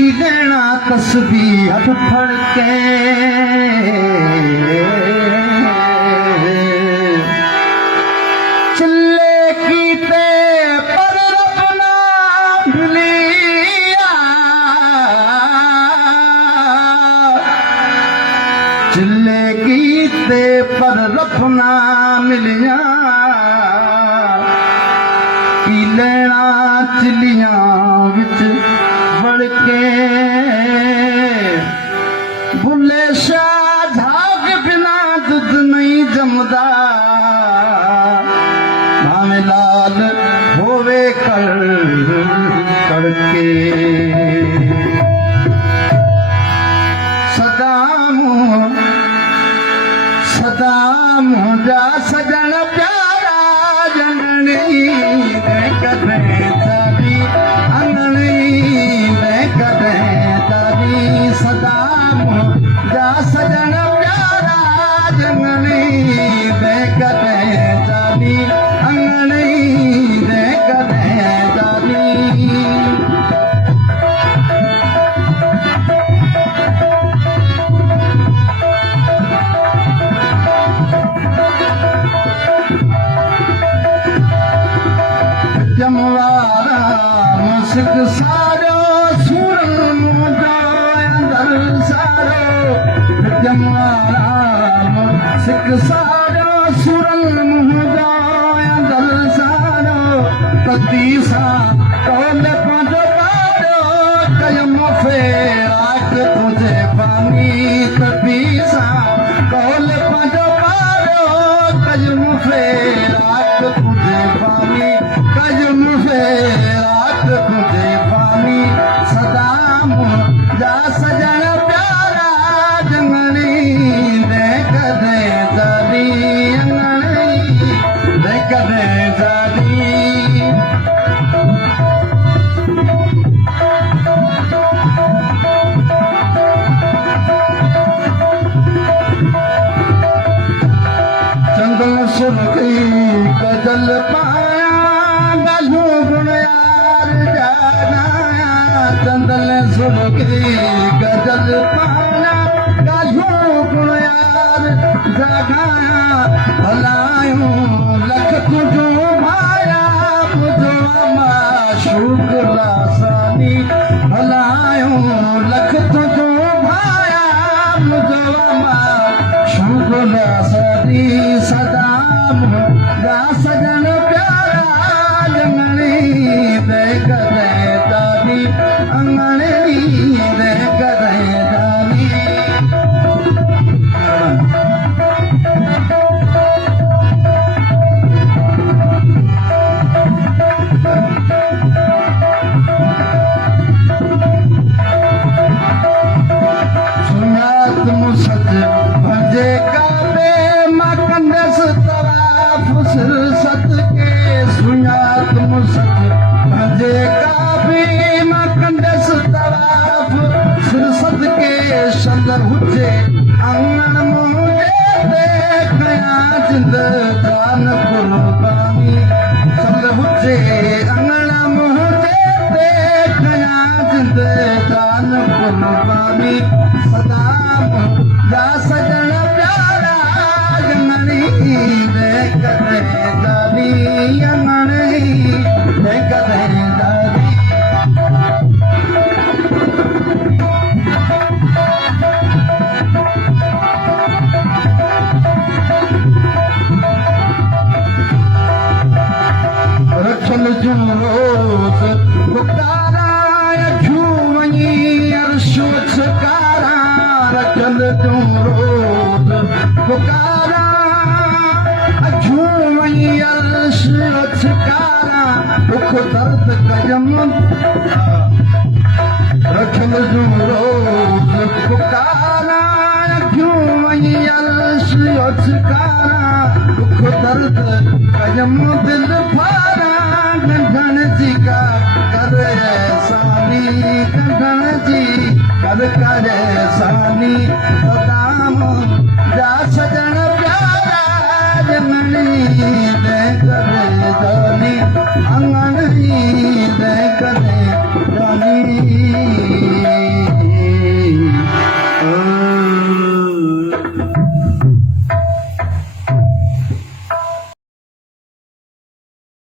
की देना तस्बीह फड़ के चिल्ले की ते पर रबना भुलिया चिल्ले की ते पर रबना मिलिया की लेना चिलियां विच बढ़ के बुले शाह झाग बिना दूध नहीं जमदा भावे लाल होवे करके सदा मुझा सजन प्यारा जननी कदे तारी अंगनी कदे तारी सदा मुझा सजन प्यारा जननी कदे तारी अंगनी कदे तारी जमवारा मस्क सारो सुर मुझा अंदर सारो जमवारा मस्क सारो सुर मुझा अंदर सारो कदीसा कौल पंज पारो कयम फेराक तुझे पानी कदीसा कौल पंज पारो कयम फेराक तुझे पानी कजम फेराक तुझे पानी सदा मुझा सजन प्यारा जंगली कदे जारी अंगनी कदे जारी चंदन सुरखी गजल पाया गलू गुण यार जाना चंदन सुरखी गजल पाया गलू गुण यार जगाया भलायूं लख तुझो भाया मुझो माशूक लासानी भलायूं लख तुझो भाया मुझो माशूक लासानी सदा मुझा सजन प्यारा जंगली कदे तारी अंगनी कदे तारी सुनात मुसद भजे काबे मां कंदस तवाफ सिरसत के सुनात मुसद भजे काबे मां कंदस तवाफ सिरसत के शंदर हुजे अंगन मुझे देखया जिंद दान कुर्बानी शंदर हुजे अंगन मुझे देखया जिंद दान कुर्बानी सदा मुझा सजन प्यारा जंगली कदे दारी अंगनी कदे दारी रखल जो रोज पुकारा झूमनी अर्शो छकारा रखल जो रोज पुकारा झूमनी अर्शो छकारा दुख दर्द कजम रखल जो रोज पुकारा झूमनी अर्शो छकारा दुख दर्द कजम दिल फारा गंढण जी का करे सानी गंढण जी कर करे सानी सदा